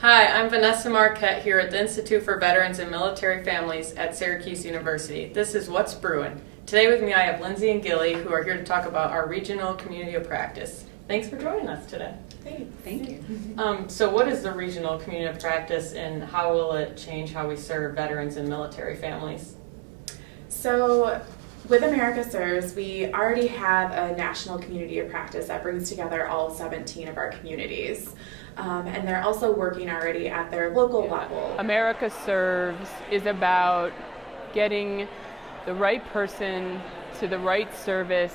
Hi, I'm Vanessa Marquette here at the Institute for Veterans and Military Families at Syracuse University. This is What's Brewin'. Today with me I have Lindsay and Gilly, who are here to talk about our regional community of practice. Thanks for joining us today. Thank you. So what is the regional community of practice and how will it change how we serve veterans and military families? So with America Serves, we already have a national community of practice that brings together all 17 of our communities. And they're also working already at their local level. America Serves is about getting the right person to the right service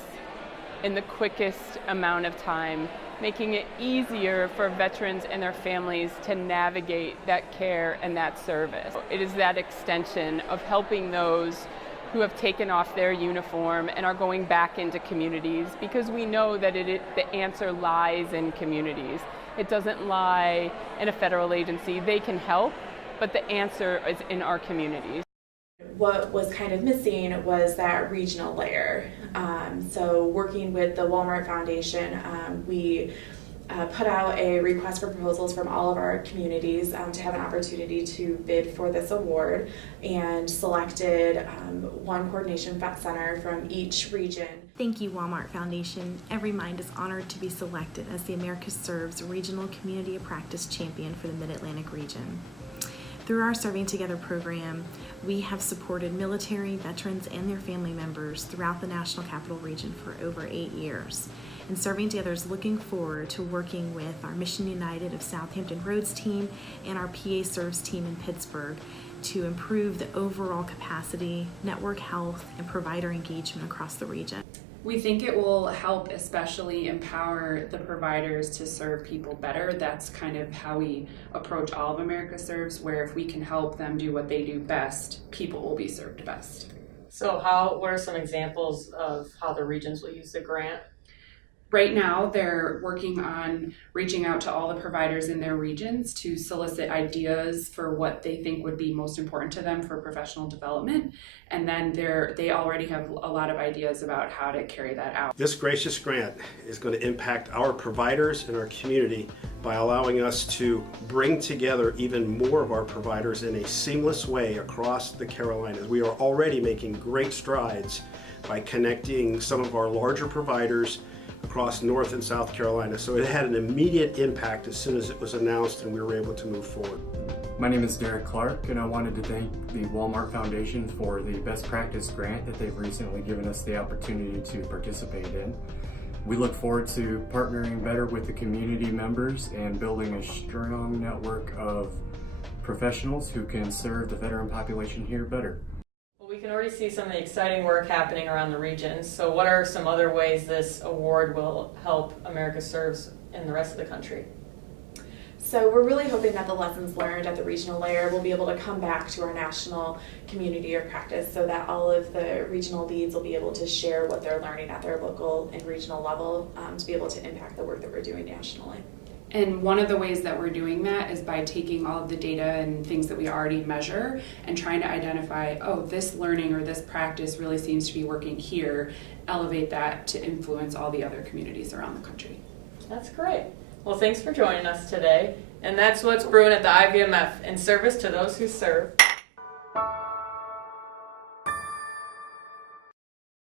in the quickest amount of time, making it easier for veterans and their families to navigate that care and that service. It is that extension of helping those who have taken off their uniform and are going back into communities, because we know that the answer lies in communities. It doesn't lie in a federal agency. They can help, but the answer is in our communities. What was kind of missing was that regional layer. So working with the Walmart Foundation, we put out a request for proposals from all of our communities to have an opportunity to bid for this award, and selected one coordination center from each region. Thank you, Walmart Foundation. Every Mind is honored to be selected as the America Serves Regional Community of Practice Champion for the Mid-Atlantic region. Through our Serving Together program, we have supported military, veterans, and their family members throughout the National Capital Region for over 8 years. And Serving Together is looking forward to working with our Mission United of Southampton Roads team and our PA Serves team in Pittsburgh to improve the overall capacity, network health, and provider engagement across the region. We think it will help especially empower the providers to serve people better. That's kind of how we approach all of America Serves, where if we can help them do what they do best, people will be served best. So what are some examples of how the regions will use the grant? Right now, they're working on reaching out to all the providers in their regions to solicit ideas for what they think would be most important to them for professional development. And then they already have a lot of ideas about how to carry that out. This gracious grant is going to impact our providers and our community by allowing us to bring together even more of our providers in a seamless way across the Carolinas. We are already making great strides by connecting some of our larger providers across North and South Carolina. So it had an immediate impact as soon as it was announced and we were able to move forward. My name is Derek Clark, and I wanted to thank the Walmart Foundation for the Best Practice Grant that they've recently given us the opportunity to participate in. We look forward to partnering better with the community members and building a strong network of professionals who can serve the veteran population here better. We can already see some of the exciting work happening around the region. So what are some other ways this award will help America Serves in the rest of the country? So we're really hoping that the lessons learned at the regional layer will be able to come back to our national community of practice, so that all of the regional leads will be able to share what they're learning at their local and regional level to be able to impact the work that we're doing nationally. And one of the ways that we're doing that is by taking all of the data and things that we already measure and trying to identify, oh, this learning or this practice really seems to be working here, elevate that to influence all the other communities around the country. That's great. Well, thanks for joining us today. And that's What's Brewing at the IVMF, in service to those who serve.